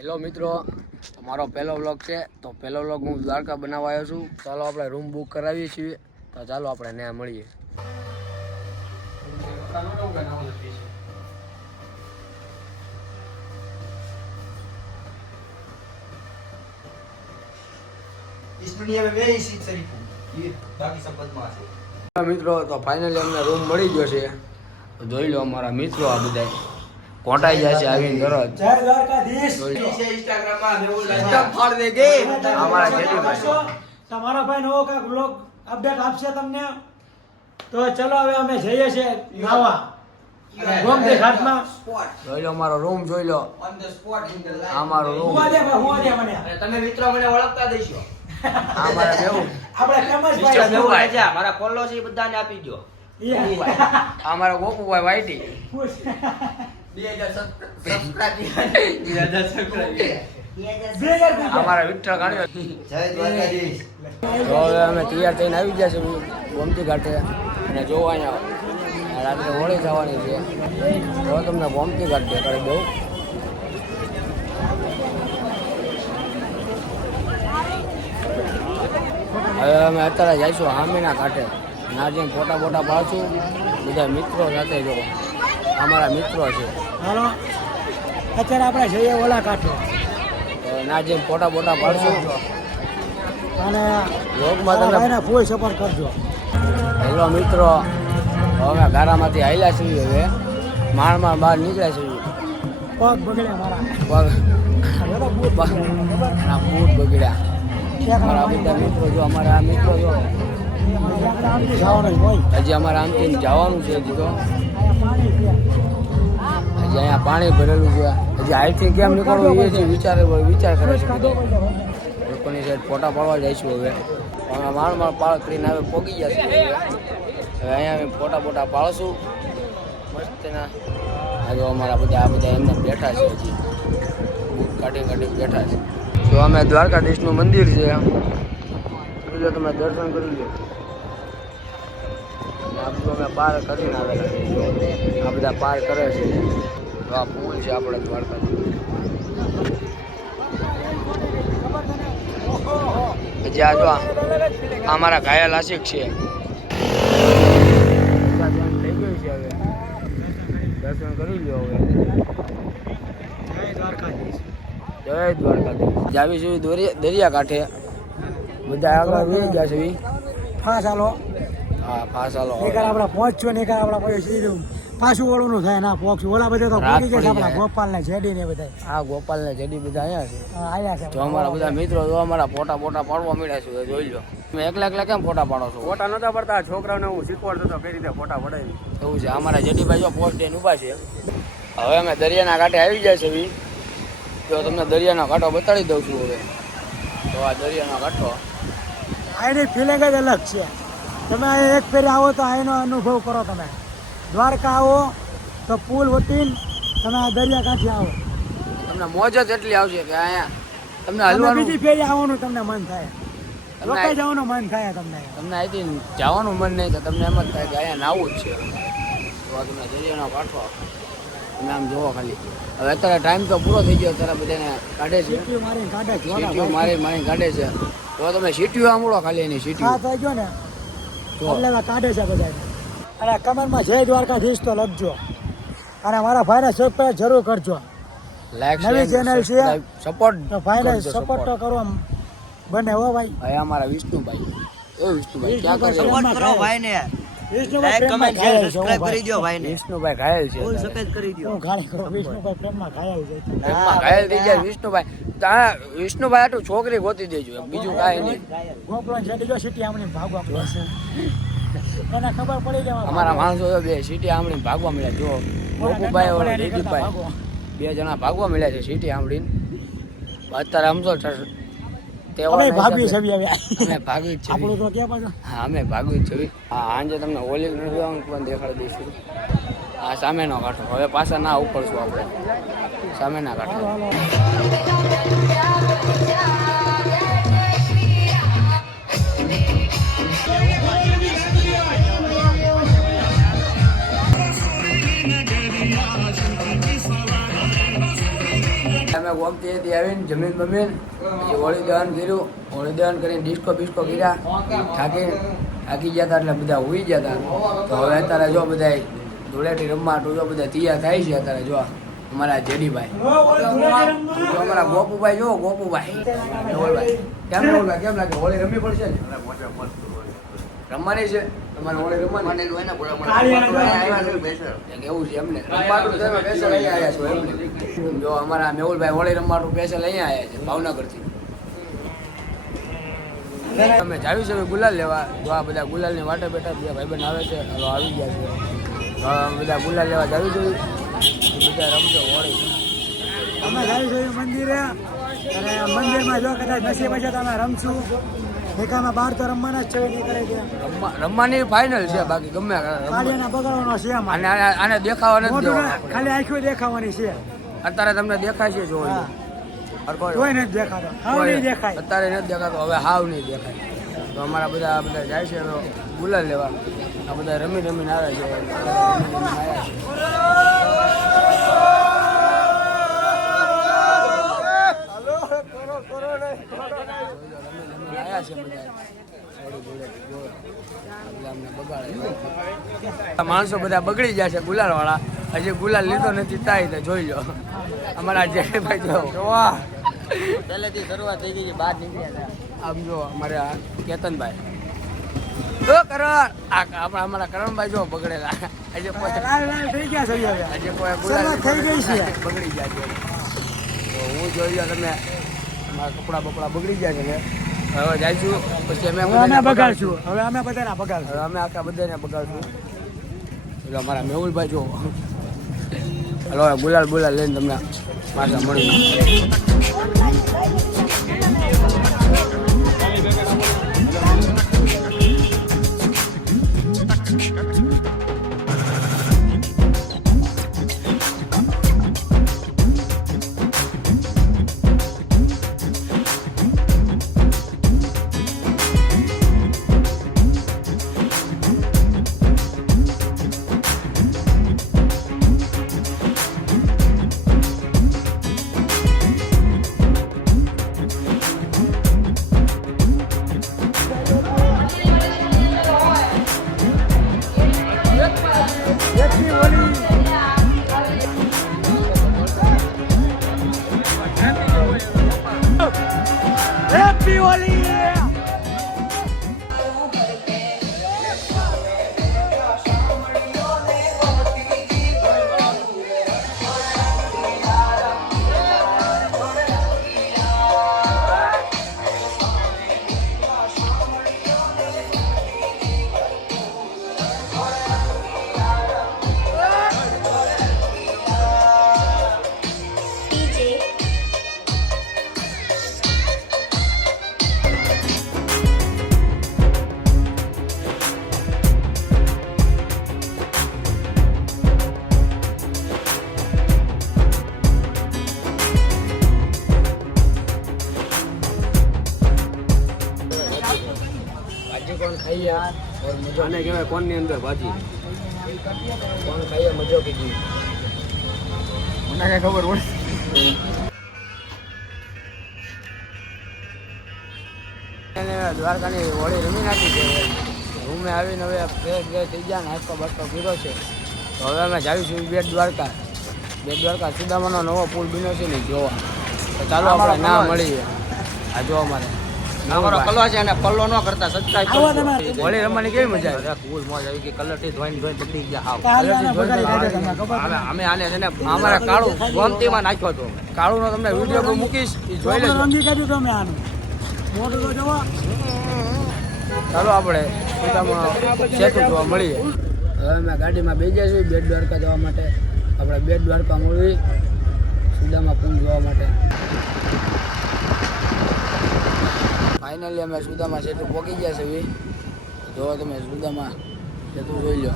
Hello મિત્રો મારો પહેલો વ્લોગ છે તો પહેલો વ્લોગ હું દ્વારકા બનાવવા આવ્યો છું ચાલો આપણે રૂમ બુક કરાવીએ છીએ તો ચાલો આપણે ત્યાં મળીએ इस दुनिया में मैं ही सीख शरीफ हूँ ये बाकी सब बदमाश है મિત્રો તો ફાઇનલી અમને રૂમ મળી ગયો છે તો જોઈ લો અમારા મિત્રો આ બધા કોટાઈ છે આવી કરો તમારા ભાઈ નવો કાક વ્લોગ અપડેટ આપશે તમને. તો ચલો હવે અમે જઈએ છે નાવા રૂમ જોઈ લો સ્પોટ ઇન ધ રૂમ હોવા દે તમે મિત્રો મને ઓળખતા દેશો. અમારા બેવ આપણે મારા ફોલો છે બધાને આપી દો આ મારા ગોપુભાઈ વાઈટી બે હજાર સબસ્ક્રાઇબ બે હજાર સબસ્ક્રાઇબ આ મારા વિઠ્ઠલ તો હવે અમે તૈયાર થઈને આવી ગયા છીએ ગોમતી ઘાટે. અને જોવા અહીંયા રાત્રે હોળી જવાની છે. તો તમને ગોમતી ઘાટ દેખાડી દઉં. હવે અમે અત્યારે જઈશું હામીના ઘાટે. ના ફોટા ફોટા પાડશું બધા મિત્રો સાથે જો અમારા મિત્રો છે. હાલો. અત્યારે આપણે જઈએ ઓલા કાંઠે તો ના જઈને ફોટા ફોટા પાડશું અને મારા તમે ફૂલ સપોર્ટ કરજો. હેલો મિત્રો. હવે ગારામાંથી આવેલા છીએ હવે. માળમાં બહાર નીકળ્યા છીએ. પગ બગડ્યા મારા. પગ બૂટ પગ- ના બૂટ બગડ્યા. અમારા બધા મિત્રો જો અમારા આ મિત્રો જો. હજી અમારે આમથી જવાનું છે હજી તો. હજી અહીંયા પાણી ભરેલું છે. હજી અહીંથી કેમ નીકળવું એ છે વિચાર વિચાર કરે છે. લોકોની સાઈડ ફોટા પાડવા જઈશું હવે. પણ માણ માણ પાળ કરીને હવે પોગી ગયા છે હવે અહીંયા અમે ફોટા ફોટા પાડશું. મસ્તના આ આજે અમારા બધા, આ બધા એમને બેઠા છે હજી. કાઢી કાઢી બેઠા છે. તો અમે દ્વારકાધીશનું મંદિર છે. જોઈ લો તમે દર્શન કરી લો અમે પાર કરીને આવેલા છીએ. આ બધા પાર કરે છે. તો આ પુલ છે આપણે દ્વારકા પછી આ જો આ મારા ઘાયલ આશિક છે. હવે. દર્શન કરી લો હવે. જય દ્વારકાધીશ. જય દ્વારકાધીશ. જાવી દરિયા કાંઠે બધા આગળ વહી ગયા છે. ફાસ હા ચાલો હા ફાસ હાલો એકવાર આપણે પહોંચ્યો ને એકવાર આપણે પછી સીધું. પાછું વળવું થાય ના પહોંચશું ઓલા બધા તો પહોંચી ગયા છે આપણા ગોપાલ ને જેડી ને બધા આ ગોપાલ ને જેડી બધા અહીંયા છે. હા, આયા છે. જો અમારા બધા મિત્રો જો અમારા ફોટા ફોટા પાડવા મળ્યા છે જોઈ લો. તમે એકલા એકલા કેમ ફોટા પાડો છો? ફોટા નતા પડતા છોકરાઓને હું શીખવાડતો હતો કઈ રીતે ફોટા પડાવી એવું છે અમારા જેડીભાઈ જો પોસ્ટ ડે ઊભા છે. હવે અમે દરિયાના કાંઠે આવી જાય છે વી તો તમને દરિયાનો કાંઠો બતાડી દઉં છું હવે. તો આ દરિયાનો કાંઠો આની ફિલિંગ જ અલગ છે. તમે એક ફેરી આવો તો અહીંનો અનુભવ કરો તમે. દ્વારકા આવો તો પુલ વટીને તમે આ દરિયા કાંઠે આવો. તમને મોજ જ એટલી આવશે કે અહીંયા તમને તમે હલવાનું બીજી ફેરી આવવાનું તમને મન થાય. રોકાઈ જવાનું મન થાય તમને. તમને અહીંથી જવાનું મન નહીં તો તમને એમ જ થાય કે અહીંયા નાવું જ છે. તો તમે દરિયાનો કાંઠો તમે આમ જોવો ખાલી. હવે અત્યારે ટાઈમ તો પૂરો થઈ ગયો અત્યારે બધાને કાઢે છે. મારી કાઢે છે મારી મારી કાઢે છે. તો તમે સીટીઓ આમળો ખાલી એની સીટીઓ. હા થઈ ગયો ને. એટલે કાઢે છે બધા અને કમેન્ટમાં જય દ્વારકાધીશ તો લખજો. અને મારા ભાઈને સબસ્ક્રાઈબ જરૂર કરજો. લાઈક નવી ચેનલ છે. સપોર્ટ તો ભાઈને સપોર્ટ તો કરો બને હો ભાઈ. ભાઈ અમારા વિષ્ણુભાઈ. એ વિષ્ણુભાઈ ક્યાં કરો? સપોર્ટ કરો ભાઈને. વિષ્ણુભાઈ લાઈક કમેન્ટ ઘાયલ છે, સબસ્ક્રાઇબ કરી દો ભાઈને. વિષ્ણુભાઈ ઘાયલ છે. ફૂલ સફેદ કરી દો હું ગાળી કરું વિષ્ણુભાઈ પ્રેમમાં ઘાયલ છે. પ્રેમમાં ઘાયલ થઈ ગયા વિષ્ણુભાઈ. તા વિષ્ણુભાઈ આટલું છોકરી ગોતી દેજો બીજું કાંઈ નહીં. ગોપલો જેડી જો સિટી આમણી ભાગવા પડશે એને ખબર પડી જવા અમારા માણસો બે સિટી આમડીને ભાગવા મળ્યા જો. ગોપુભાઈ ઓર દીદીભાઈ બે જણા ભાગવા મળ્યા છે સિટી આમડીને અત્યારે આમ તો ઠ- તહેવારના અમે ભાગવી આવ્યા અમે ભાગવી જ આપણું તો ક્યાં પાછું? હા અમે ભાગવી જ હા આજે તમને હોલી નૃત્યનું પણ દેખાડી દઈશું. આ સામેનો કાંઠો. હવે પાછા ના ઉપડશું આપણે. સામેના કાંઠો. અમે વખતે હતી આવીને જમીન બમીન પછી હોળી દહન કર્યું. હોળી દહન કરીને ડિસ્કો બિસ્કો કર્યા. થાકી થાકી ગયા હતા એટલે બધા ઉઈ ગયા હતા. તો હવે અત્યારે જો બધા ધૂળેટી રમવા જો બધા તૈયાર થાય છે અત્યારે જો અમારા જેડીભાઈ. અમારા ગોપુભાઈ જો ગોપુભાઈ. કેમ કેમ લાગે? હોળી રમવી પડશે ને? રમવાની છે. તમારે રમવાની. એવું છે એમને. રમવાનું તમે અહીંયા આવ્યા છો એમને. જો અમારા મેહુલભાઈ હોળી રમવાનું સ્પેશિયલ અહીંયા આવ્યા છે ભાવનગરથી. તમે જાવી છે ગુલાલ લેવા. જો આ બધા ગુલાલની વાટે બેઠા બે ભાઈબંધ આવે છે હવે આવી ગયા છે. બધા ગુલાલ લેવા જાવી જોઈએ બધા રમજો હોળી અમે જાય છે મંદિરે. અને મંદિરમાં જો કદાચ નસીબ હશે તો અમે રમશું. બાર તો રમવાના જ છે નહીં કરે છે રમવાની ફાઇનલ છે બાકી ગમે કાળિયાના બગાડવાનો છે આને આને- દેખાવા નથી. ખાલી આંખો દેખાવાની છે અત્યારે તમને દેખાય છે જોઈ કોઈ નથી દેખાતો હાવ નહીં દેખાય અત્યારે નથી દેખાતો હવે હાવ નહીં દેખાય તો અમારા બધા બધા જાય છે તો ગુલાલ લેવા આ બધા રમી રમીને આવે છે રમી માણસો બધા બગડી છે ગુલાલ વાળા હજી ગુલાલ લીધો નથી તાઈ તો જોઈ લો. અમારા જેઠાભાઈ જો. વાહ. પહેલેથી શરૂઆત થઈ ગઈ બહાર નીકળ્યા આમ જો અમારે કેતનભાઈ. ઓ કરણ. આ આપણા અમારા કરણભાઈ જો બગડેલા. આજે થઈ ગયા છે આજે થઈ ગઈ છે. બગડી જાય છે. તો હું જોઈ લો તમે. અમારા કપડા બપડા બગડી ગયા છે ને. હવે જઈશું પછી અમે અમે બગાડશું. હવે અમે બધાના બગાડશું. હવે અમે આખા બધાને બગાડશું. એટલે અમારા મેહુલભાઈ જો હલો ગુલાલ ગુલાલ લઈને તમને પાછા મળી આને કહેવાય કોનની અંદર ભાજી? કોણ ખાઈએ મજો કીધી. મને કઈ ખબર પડે દ્વારકાની હોળી રમી નાખી છે. રૂમે આવીને હવે ફ્રેશ ફ્રેશ થઈ ગયા ને આખો બાસ્તો પીધો છે. તો હવે અમે જાવીશું બેટ દ્વારકા. બેટ દ્વારકા સુદામાનો નવો પુલ બન્યો છે ને જોવા. તો ચાલો આપણે ના મળીએ. આ જો અમારે. અમારો કલો છે અને પલ્લો ન કરતા સબસ્ક્રાઇબ હોળી રમવાની કેવી મજા આવે? કુલ મોજ આવી ગઈ. કલરથી ધોઈને ધોઈને બગડી ગયા. હાવ અમે આને છે ને અમારા કાળું ગોમતીમાં નાખ્યો હતો કાળુનો તમને વીડિયો પર મૂકીશ એ જોઈ લેજો. રંગી કાઢ્યું તમે આનું. મોટું તો જોવો. ચાલો આપણે સેતુ જોવા મળીએ. હવે અમે ગાડીમાં બે ગયા છીએ બેટ દ્વારકા જવા માટે. આપણે બેટ દ્વારકા મળવી સુદામા કુંડ જોવા માટે. ફાઇનલી અમે સુદામા સેતુ પહોંચી ગયા છીએ જો તમે સુદામા સેતુ જોઈ લો.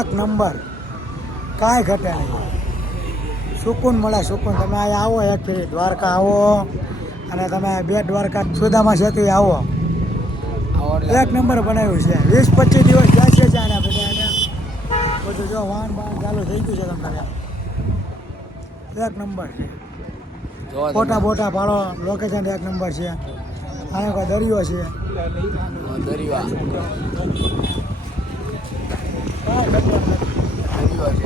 એક નંબર. કાંઈ ઘટે નહીં. સુકૂન મળે સુકૂન. તમે અહીંયા આવો એક ફેરી દ્વારકા આવો અને તમે બે દ્વારકા સુદામાં સેતુ આવો. આવો એક નંબર બનાવ્યું છે. વીસ પચીસ દિવસ જાય છે આને બધા બધું જો વાહન બહાર ચાલુ થઈ ગયું છે તમને એક નંબર છે. ફોટા. બોટા પાડો. લોકેશન એક નંબર છે. આને કોઈ દરિયો છે. દરિયો છે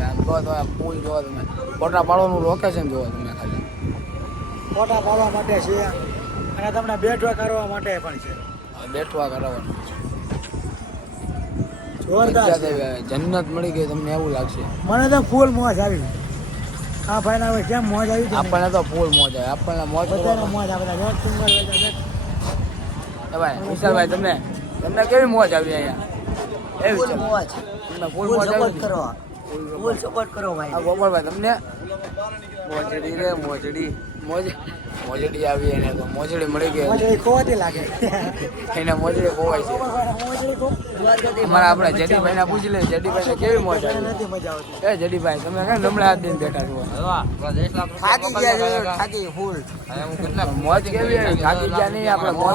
આ જો તમે પુલ જોવો તમે. ફોટા પાડવાનું લોકેશન જોવો તમે ખાલી. ફોટા પાડવા માટે છે. અને તમને બેઠવા કરવા માટે પણ છે. બેઠવા કરાવવાનું જોરદાર. જન્નત મળી ગઈ તમને એવું લાગશે. મને તો ફૂલ મોજ આવી. આ ભાઈને હવે કેમ મોજ આવી આપણને તો ફૂલ મોજ આવે. આપણને મોજ બધાને મોજ આવે રોજ ભાઈ વિશાલભાઈ તમને તમને કેવી મોજ આવી અહીંયા? એવી મોજ. તમને ફૂલ મોજ આવી ફૂલ સપોર્ટ કરો ભાઈ. આ ગોપાલભાઈ તમને? મોજડી રે મોજડી. મોજ મોજડી આવી એને તો મોજડી મળી ગઈ. મોજડી ખોવાતી લાગે. એને મોજડી ખોવાય છે. અમારા આપણે જડીભાઈ ને પૂછી લઈએ જડીભાઈ ને કેવી મોજ આવી? નથી મજા આવતી. એ જેડીભાઈ તમે કઈ નમણા હાથ દઈને બેઠા છો? થાકી ગયા થાકી ફૂલ. મોજ કેવી આવી? થાકી ગયા નહીં આપણે મોજ.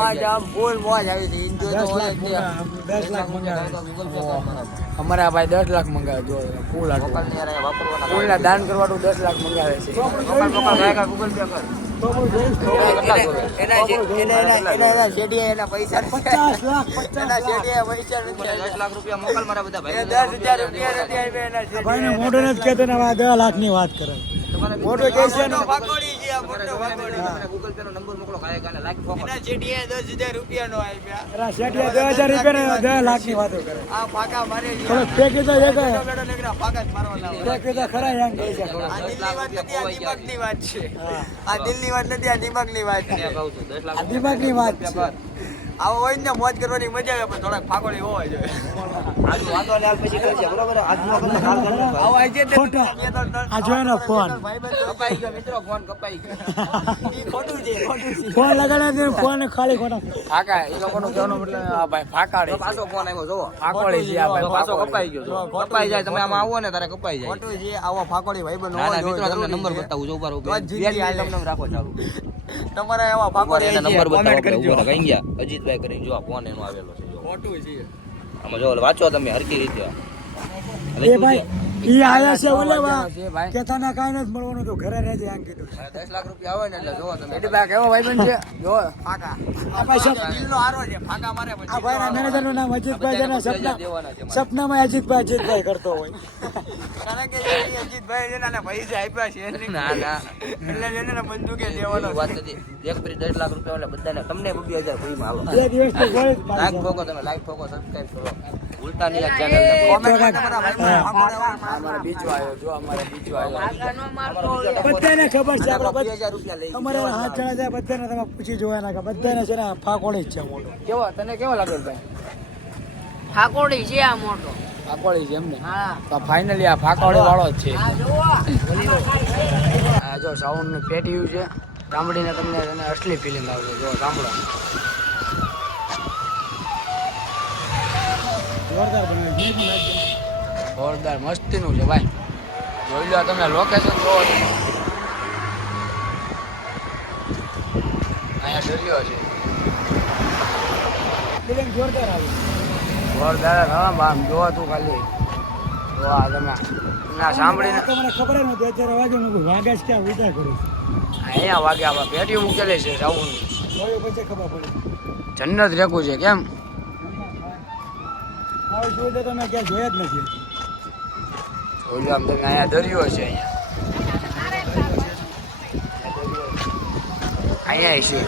ફૂલ મોજ આવી દસ લાખ મંગા દસ લાખ મંગાવે અમારે આ ભાઈ દસ લાખ મંગાવે જો ફૂલ આટલું ફૂલ ના દાન કરવાનું દસ લાખ મંગાવે છે. કર. પૈસા નથી દસ લાખની વાત મારા બધા કેસ છે એના ને આ વાત મોટો છે ગૂગલ પે નો નંબર મોકલો કાલે કાલે લાખ ફોકસ દસ હજાર રૂપિયા નો આપ્યા. એના શેઠિયા રૂપિયા ને રૂપિયા લાખની વાતો કરે. આ ફાકા મારે થોડો ફેંકી તો એક ફાકા જ મારવાના. ફેંકી તો ખરા એમ કહે છે. થોડો. આ દિલની વાત નથી આ દિમાગની વાત છે. આ દિલ્હી વાત નથી આ દિમાગની વાત છે. આ દિમાગની વાત છે. આવો હોય ને મોજ કરવાની મજા આવે પણ થોડાક ફાકોડી હોવા જોઈએ આજુ વાંધો ને પછી કરજે બરોબર? આજનો કરતા કાલ કરજે આવો આજે જ આ જોયો ફોન. કપાઈ ગયો મિત્રો ફોન કપાઈ ગયો. ઈ ખોટું છે ખોટું છે. ફોન લગાડ્યા ફોન ખાલી ખોટા. ફાકા એ લોકોનો કહેવાનો મતલબ આ ભાઈ ફાકાડે પાછો ફોન આવ્યો જો ફાકોડી છે આ ભાઈ પાછો કપાઈ ગયો જો. કપાઈ જાય તમે આમાં આવો ને તારે કપાઈ જાય. ખોટું છે આવો ફાકોડી ભાઈબંધ ના ના મિત્રો તમને નંબર બતાવું જ હાલે. મિનિટ તમને રાખો ચાલુ. તમારે એવા ફાકોડી એના નંબર બતાવો આપણે કરજો. કઈ ગયા? અજીતભાઈ કરીને જો આ ફોન એનો આવેલો છે જો. ફોટો છે. આમાં જો વાંચો તમે હરકી રીતે. એ ભાઈ. ઈ આયા છે ઓલેવા. છે ભાઈ. કે નથી મળવાનું તો ઘરે રહેજે કીધું દસ લાખ રૂપિયા આવે ને એટલે જોવો તમે. એડી ભાઈ કેવો ભાઈબંધ છે? જો ફાકા. આ ભાઈ સપ- દિલનો છે ફાકા મારે પછી. આ ભાઈના મેનેજરનું નામ અજીતભાઈ છે બધાને સપના દેવાના છે મારે. સપનામાં અજીતભાઈ અજીતભાઈ કરતો હોય. કારણ કે અજીતભાઈ પૈસા આપ્યા છે ના ના. એટલે છે બંદૂકે દેવાનો વાત નથી એક ફરી દસ લાખ રૂપિયા એટલે બધાને તમને બબી હજાર ફ્રીમાં હાલો બે દિવસ તો ગોળી લાઈક પાડી તમે લાઈક ઠોકો સબસ્ક્રાઇબ કરો. ભૂલતા નહીં આ કોમેન્ટ ફાકોડી અમારે બીજો આવ્યો જો અમારે બીજો આવ્યો બધાને ખબર છે આપણે બે હજાર રૂપિયા લઈ અમારે હાથ જણા છે બધાને તમે પૂછી જોવાના કે બધાને છે ને ફાકોડી જ છે મોટો. કેવો તને કેવો લાગે ભાઈ? ઠાકોડી છે આ મોટો. ફાકોડી છે એમને? તો ફાઇનલી આ ફાકોડી વાળો જ છે. આ જો સાઉન્ડનું પેટીયું છે. સાંભળીને તમને એને અસલી ફિલિંગ આવશે. જો સાંભળો. જોરદાર બનાવી છે. જોરદાર મસ્તીનું છે ભાઈ. જોઈ લો તમે લોકેશન જોવો અહીંયા દરિયો છે. જોરદાર આવી. જોરદાર હા આમ જોવો તું ખાલી. જો આ તમે. ના સાંભળીને તમને ખબર નથી અત્યારે વાગે મેં વાગે જ ક્યાં વિચાર કરું અહીંયા વાગે આપણે પેટી મૂકેલી છે સાઉન્ડ પછી ખબર પડી. જન્નત રેકું છે કેમ? જોઈ તો તમે ક્યાં જોયા જ નથી. જોઈ આમ તમે અહીંયા દરિયો છે અહીંયા. અહીંયા છે.